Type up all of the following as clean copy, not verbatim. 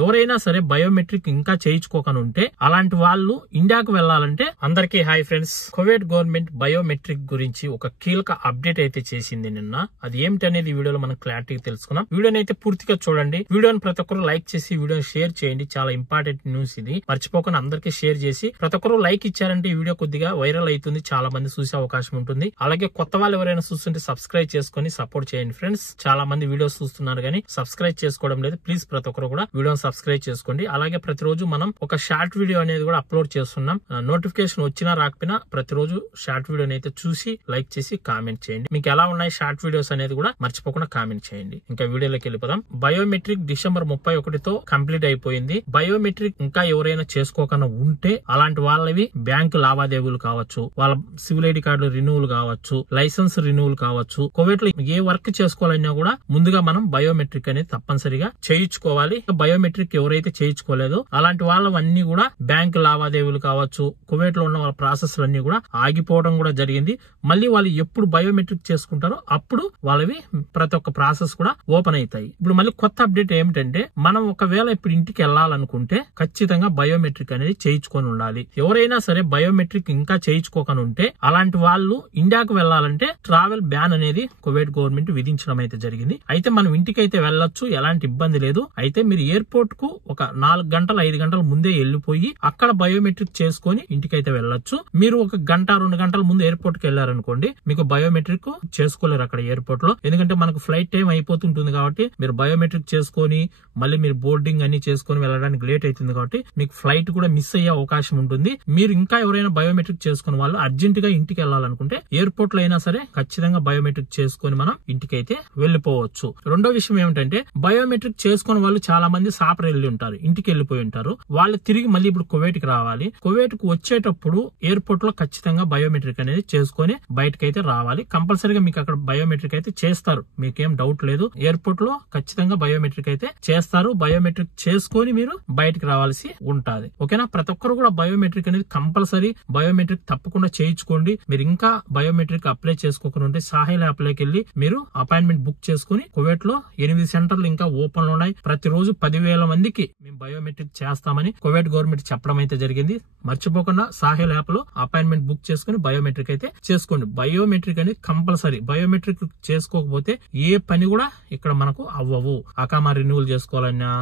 ఎవరైనా సరే బయోమెట్రిక్ ఇంకా చేయించుకోకని ఉంటే అలాంటి వాళ్ళు ఇండియాకు వెళ్లాలంటే అందరికీ hi friends. Kuwait government biometric గురించి ఒక కీలక అప్డేట్ అయితే చేసింది నిన్న. అది ఏమిటి అనేది ఈ వీడియోలో మనం క్లారిటీగా తెలుసుకున్నాం. వీడియోని అయితే పూర్తిగా చూడండి. వీడియోని ప్రతి ఒక్కరు లైక్ చేసి వీడియోని షేర్ చేయండి. చాలా ఇంపార్టెంట్ న్యూస్ ఇది. మర్చిపోకుండా అందరికీ షేర్ చేసి ప్రతి ఒక్కరు లైక్ ఇచ్చారంటే ఈ వీడియో కొద్దిగా వైరల్ అవుతుంది, చాలా మంది చూసే అవకాశం ఉంటుంది. అలాగే కొత్త వాళ్ళు ఎవరైనా చూస్తుంటే సబ్స్క్రైబ్ చేసుకుని సపోర్ట్ చేయండి ఫ్రెండ్స్. చాలా మంది వీడియోస్ చూస్తున్నారు కానీ సబ్స్క్రైబ్ చేసుకోవడం లేదు. ప్లీజ్ ప్రతి ఒక్కరు కూడా వీడియోని సబ్స్క్రైబ్ చేసుకోండి. అలాగే ప్రతిరోజు మనం ఒక షార్ట్ వీడియో అనేది కూడా అప్లోడ్ చేస్తున్నాం. నోటిఫికేషన్ వచ్చినా రాకపోయినా ప్రతిరోజు షార్ట్ వీడియోని అయితే చూసి లైక్ చేసి కామెంట్ చేయండి. మీకు ఎలా ఉన్నాయి షార్ట్ వీడియోస్ అనేది కూడా మర్చిపోకుండా కామెంట్ చేయండి. ఇంకా వీడియోలోకి వెళ్ళిపోదాం. బయోమెట్రిక్ డిసెంబర్ 31తో కంప్లీట్ అయిపోయింది. బయోమెట్రిక్ ఇంకా ఎవరైనా చేసుకోకుండా ఉంటే అలాంటి వాళ్ళవి బ్యాంకు లావాదేవీలు కావచ్చు, వాళ్ళ సివిల్ ఐడి కార్డు రిన్యూవల్ కావచ్చు, లైసెన్స్ రిన్యూవల్ కావచ్చు, కువైట్ లో ఏ వర్క్ చేసుకోవాలన్నా కూడా ముందుగా మనం బయోమెట్రిక్ అనేది తప్పనిసరిగా చేయించుకోవాలి. బయోమెట్రిక్ ఎవరైతే చేయించుకోలేదో అలాంటి వాళ్ళవన్నీ కూడా బ్యాంకు లావాదేవీలు కావచ్చు, కువైట్ లో ఉన్న వాళ్ళ ప్రాసెస్ అన్ని కూడా ఆగిపోవడం కూడా జరిగింది. మళ్ళీ వాళ్ళు ఎప్పుడు బయోమెట్రిక్ చేసుకుంటారో అప్పుడు వాళ్ళవి ప్రతి ఒక్క ప్రాసెస్ కూడా ఓపెన్ అవుతాయి. ఇప్పుడు మళ్ళీ కొత్త అప్డేట్ ఏమిటంటే మనం ఒకవేళ ఇప్పుడు ఇంటికి వెళ్ళాలనుకుంటే ఖచ్చితంగా బయోమెట్రిక్ అనేది చేయించుకొని ఉండాలి. ఎవరైనా సరే బయోమెట్రిక్ ఇంకా చేయించుకోకని ఉంటే అలాంటి వాళ్ళు ఇండియాకు వెళ్లాలంటే ట్రావెల్ బ్యాన్ అనేది కువైట్ గవర్నమెంట్ విధించడం అయితే జరిగింది. అయితే మనం ఇంటికి అయితే వెళ్ళొచ్చు, ఎలాంటి ఇబ్బంది లేదు. అయితే మీరు ఎయిర్పోర్ట్ కు ఒక 4 గంటలు 5 గంటల ముందే వెళ్ళిపోయి అక్కడ బయోమెట్రిక్ చేసుకుని ఇంటికైతే వెళ్ళొచ్చు. మీరు ఒక గంట 2 గంటల ముందు ఎయిర్పోర్ట్ కి వెళ్ళారనుకోండి, మీకు బయోమెట్రిక్ చేసుకోలేరు అక్కడ ఎయిర్పోర్ట్ లో. ఎందుకంటే మనకు ఫ్లైట్ టైం అయిపోతుంటుంది కాబట్టి మీరు బయోమెట్రిక్ చేసుకొని మళ్ళీ మీరు బోర్డింగ్ అన్ని చేసుకుని వెళ్ళడానికి లేట్ అవుతుంది కాబట్టి మీకు ఫ్లైట్ కూడా మిస్ అయ్యే అవకాశం ఉంటుంది. మీరు ఇంకా ఎవరైనా బయోమెట్రిక్ చేసుకున్న వాళ్ళు అర్జెంట్ గా ఇంటికి వెళ్ళాలనుకుంటే ఎయిర్పోర్ట్ లో అయినా సరే ఖచ్చితంగా బయోమెట్రిక్ చేసుకుని మనం ఇంటికైతే వెళ్ళిపోవచ్చు. రెండో విషయం ఏమిటంటే బయోమెట్రిక్ చేసుకున్న వాళ్ళు చాలా మంది సాపర్ వెళ్ళి ఉంటారు, ఇంటికి వెళ్ళిపోయి ఉంటారు. వాళ్ళు తిరిగి మళ్ళీ ఇప్పుడు కువైట్ కి రావాలి. కువైట్ కు వచ్చేటప్పుడు ఎయిర్పోర్ట్ లో ఖచ్చితంగా బయోమెట్రిక్ అనేది చేసుకుని బయటకైతే రావాలి. కంపల్సరీగా మీకు అక్కడ బయోమెట్రిక్ అయితే చేస్తారు, మీకేం డౌట్ లేదు. ఎయిర్పోర్ట్ లో ఖచ్చితంగా బయోమెట్రిక్ అయితే చేస్తారు. బయోమెట్రిక్ చేసుకొని మీరు బయటకు రావాల్సి ఉంటుంది. ఓకేనా? ప్రతి ఒక్కరు కూడా బయోమెట్రిక్ అనేది కంపల్సరీ బయోమెట్రిక్ తప్పకుండా చేయించుకోండి. మీరు ఇంకా బయోమెట్రిక్ అప్లై చేసుకోకుండా ఉంటే సాహిల్ యాప్ లోకి వెళ్ళి మీరు అపాయింట్మెంట్ బుక్ చేసుకుని కువైట్ లో 8 సెంటర్లు ఇంకా ఓపెన్ లో ఉన్నాయి. ప్రతిరోజు 10,000 మందికి మేము బయోమెట్రిక్ చేస్తామని కువైట్ గవర్నమెంట్ చెప్పడం అయితే జరిగింది. మర్చిపోకుండా సాహిల్ యాప్ లో అపాయింట్మెంట్ బుక్ చేసుకుని బయోమెట్రిక్ అయితే చేసుకోండి. బయోమెట్రిక్ అనేది కంపల్సరీ. బయోమెట్రిక్ చేసుకోకపోతే ఏ పని కూడా ఇక్కడ మనకు అవ్వవు. అకామా రెన్యూవల్ చేసుకోవాలన్నా,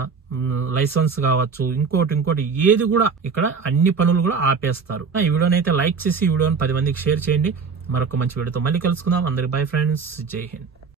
లైసెన్స్ కావచ్చు, ఇంకోటి ఏది కూడా ఇక్కడ అన్ని పనులు కూడా ఆపేస్తారు. ఈ వీడియోని అయితే లైక్ చేసి ఈ వీడియోని 10 మందికి షేర్ చేయండి. మరొక మంచి వీడియోతో మళ్ళీ కలుసుకుందాం. అందరికి బై ఫ్రెండ్స్, జై హింద్.